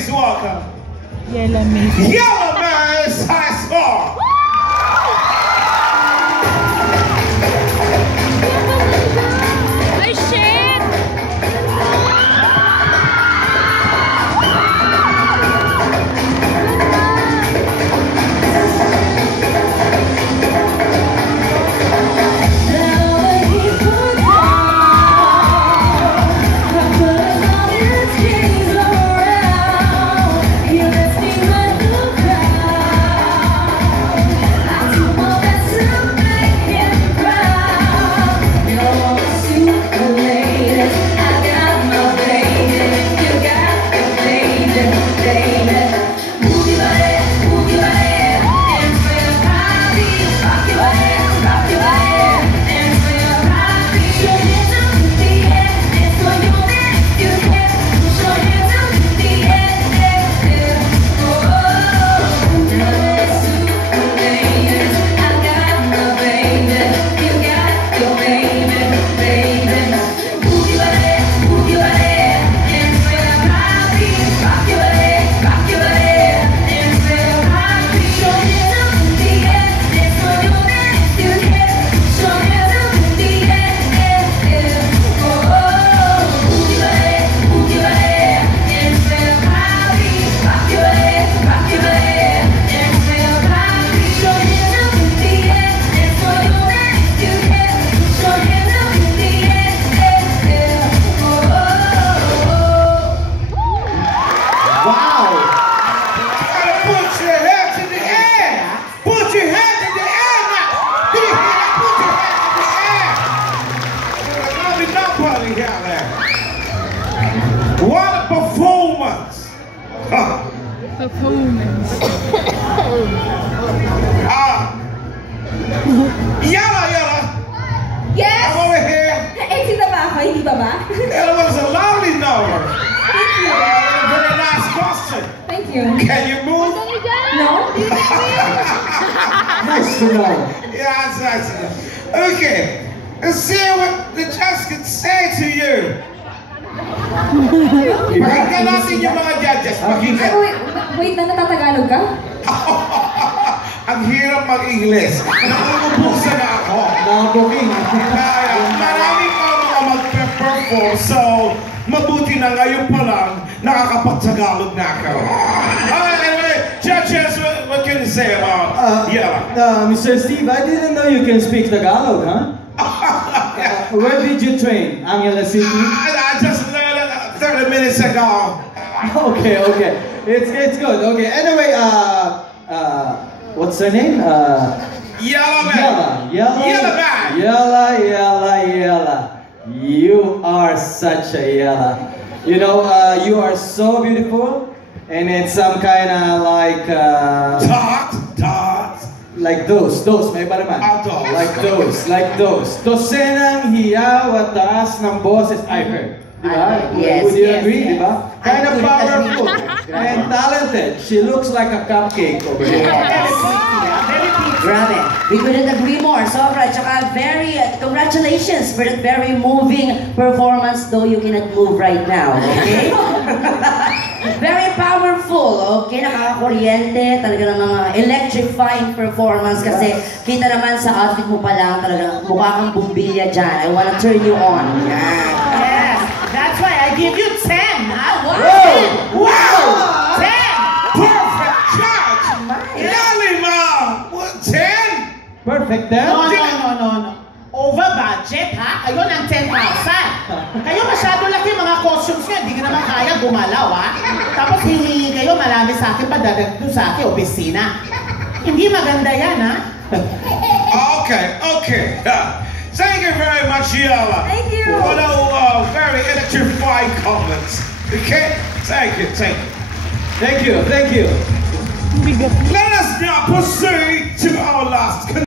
please welcome Yella Mace. Yella Mace High Score. Ay, shit! What a performance! Performance. Yella! Yes! Come over here. Exit na ba ako? Hindi ba ba? It was a lovely number. Thank you. A very nice question. Thank you. Can you move? No? Nice to know. Yeah, it's nice to know. Okay, let's see what the judge can say to you. Pakinggan natin yung mga judges. Pakinggan. Wait na, natatagalog ka? Ang hirap mag-Ingles. Nauubusan na ako. Nakabuking. Marami pa mga mag-perform. So, mabuti na ngayon pa lang nakakapag-Tagalog na ako. Anyway, judges, what can you say about Mr. Steve, I didn't know you can speak Tagalog, huh? Where did you train? Angela City? I just learned 30 minutes ago. Okay. It's good. Okay. Anyway, what's her name? Yella Man. Yella. You are such a Yella. You know, you are so beautiful, and it's some kind of like Dots. like those. May iba naman. Dots. Like those. Dosenang hiyaw at taas ng boses, I heard. Diba? Yes, Would you yes, agree, yes. diba? Kind of powerful and talented. She looks like a cupcake over here. Grabe. We couldn't agree more. Sobra. Tsaka very, congratulations for that very moving performance, though you cannot move right now. Okay? Very powerful. Okay? Nakakakuryente. Talaga ng mga electrifying performance kasi kita naman sa outfit mo pa lang talaga mukha kang bumbilya dyan. I wanna turn you on. Yan. Yes. That's why I give you 10. Wow! 10. Perfect judge! Yalima! 10? Perfect then? No. Over budget, ha? Kayo ng 10,000. Kayo masyado laki mga costumes nyo. Hindi ka naman kaya gumalaw, ha? Tapos hihingi kayo marami sa akin, padadagdo sa akin, opisina. Hindi maganda yan, ha? Okay. Thank you very much, Yella. Thank you. For those very electrifying comments. Okay? Thank you. Thank you. Let us now proceed to our last